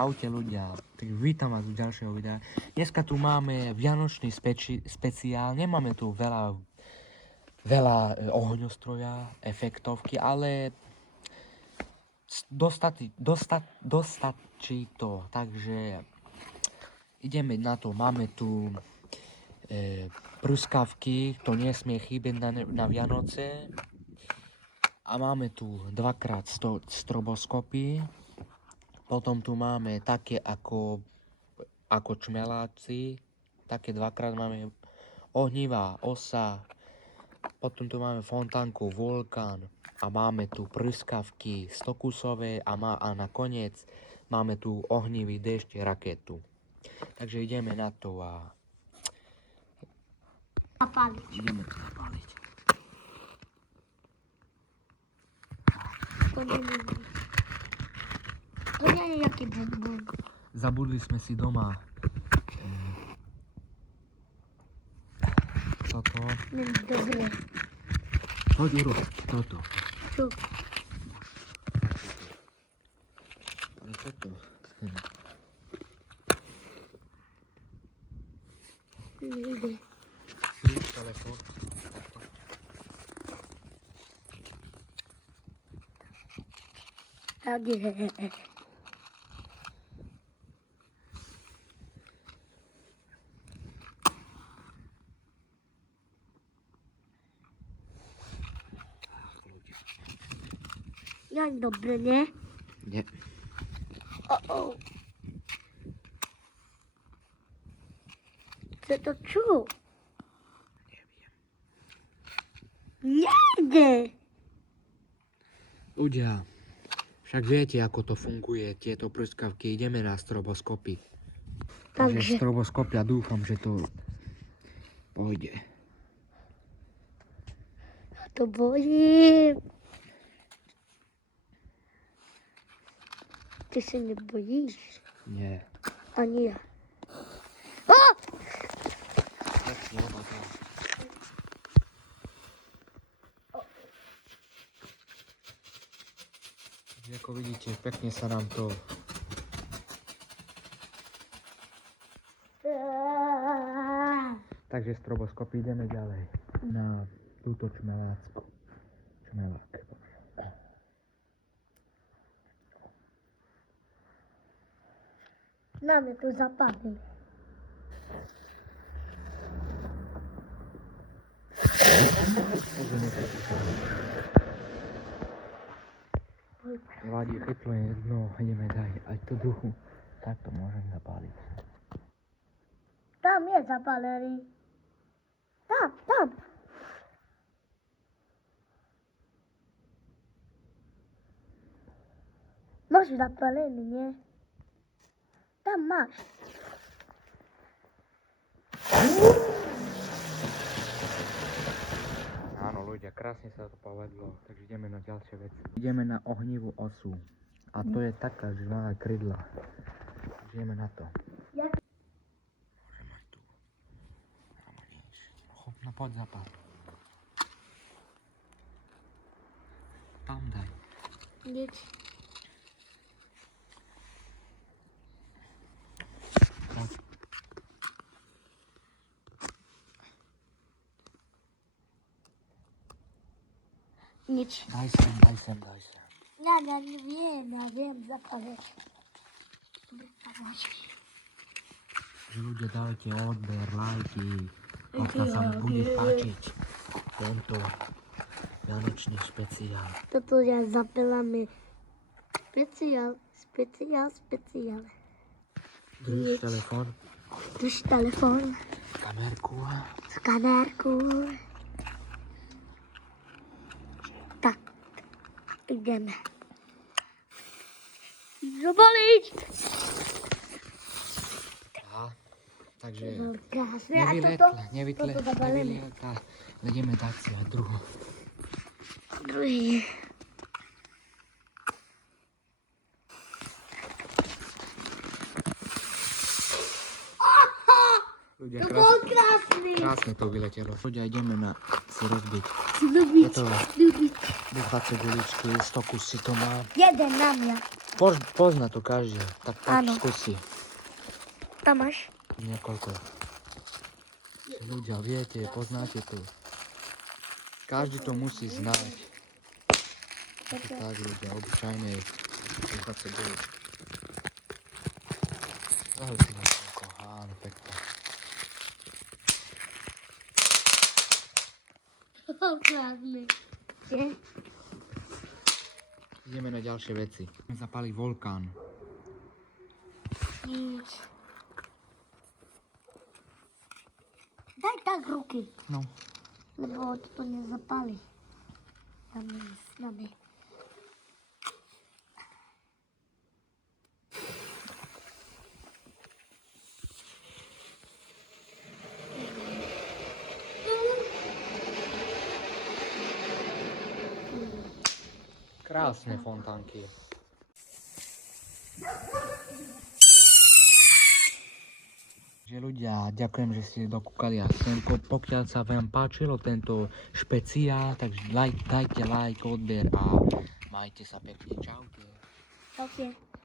Čaute ľudia, tak vítam vás u ďalšieho videa. Dneska tu máme vianočný speciál, nemáme tu veľa ohňostroja, efektovky, ale dostačí to, takže ideme na to. Máme tu pruskavky, to nesmie chýbať na Vianoce. A máme tu dvakrát stroboskopy. Potom tu máme také ako čmeláci. Také dvakrát máme ohnivá osa. Potom tu máme fontánku Vulkán. A máme tu pruskavky 100-kusové a nakoniec máme tu ohnivý dešť raketu. Takže ideme na to a ideme to zapáliť. To nie je nejaký bumbum. Zabudli sme si doma toto. Dobre. Poď urob toto. Čo? Ale toto. Nejde. Kľúč, telefón. Tak je. Jak dobre, nie? Nie. Oh. Co to čo? Nejde. Ľudia, však viete, ako to funguje, tieto pruskavky. Ideme na stroboskopy. Takže stroboskop, ja dúfam, že to pôjde. To bojím. Ty sa nebojíš? Nie. Ani ja. Ako vidíte, pekne sa nám to takže stroboskop, ideme ďalej na túto čmelák. Máme tu zapáli. Nevadí, chytlo je jedno, ideme daj, aj tu druhu. Tak to môžem zapáliť. Tam je zapálený. Tam. Máš zapálený, nie? Tam máš. Áno, ľudia, krásne sa to povedlo, takže ideme na ďalšie veci. Ideme na ohnivú osu. A to je taká, že má krydla. Takže ideme na to. Môžeme aj tu. Chop, no poď zapáť. Tam daj. Nič. Poď. Nič. Daj sem. Ja viem zapáliť. Že ľudia dajte odber, lajky. Pokiaľ sa mi bude páčiť tento vianočný špeciál. Toto ja zapáľame. Špeciál. Drž telefón. Kamerku. Tak, ideme. Zapáliť. Takže Krásne. nevytle, ideme dať si aj druhú. Druhý. Ľudia, To bol krásny. krásne to vyletelo. Ľudia, ideme si rozbiť. Dobiť. Toto 20 guličky, 100 kusí to má. Jeden na mňa. Pozná to každý, tak Áno. skúsi. Tam máš. Niekoľko. Ľudia, viete, poznáte to. Každý to musí znať. Je to tak, ľudia, obyčajné. 29. Zahoj si niekoľko, áno, pekne. Krásny. Je? Ideme na ďalšie veci. Zapali vulkán. Nič. Daj tak ruky, No. lebo to nezapali. Tam je snadné. Krásne fontánky. Že ľudia, ďakujem, že ste dokúkali a semko. Pokiaľ sa vám páčilo tento špeciál, takže dajte like, odber a majte sa pekne. Čaute. Okay.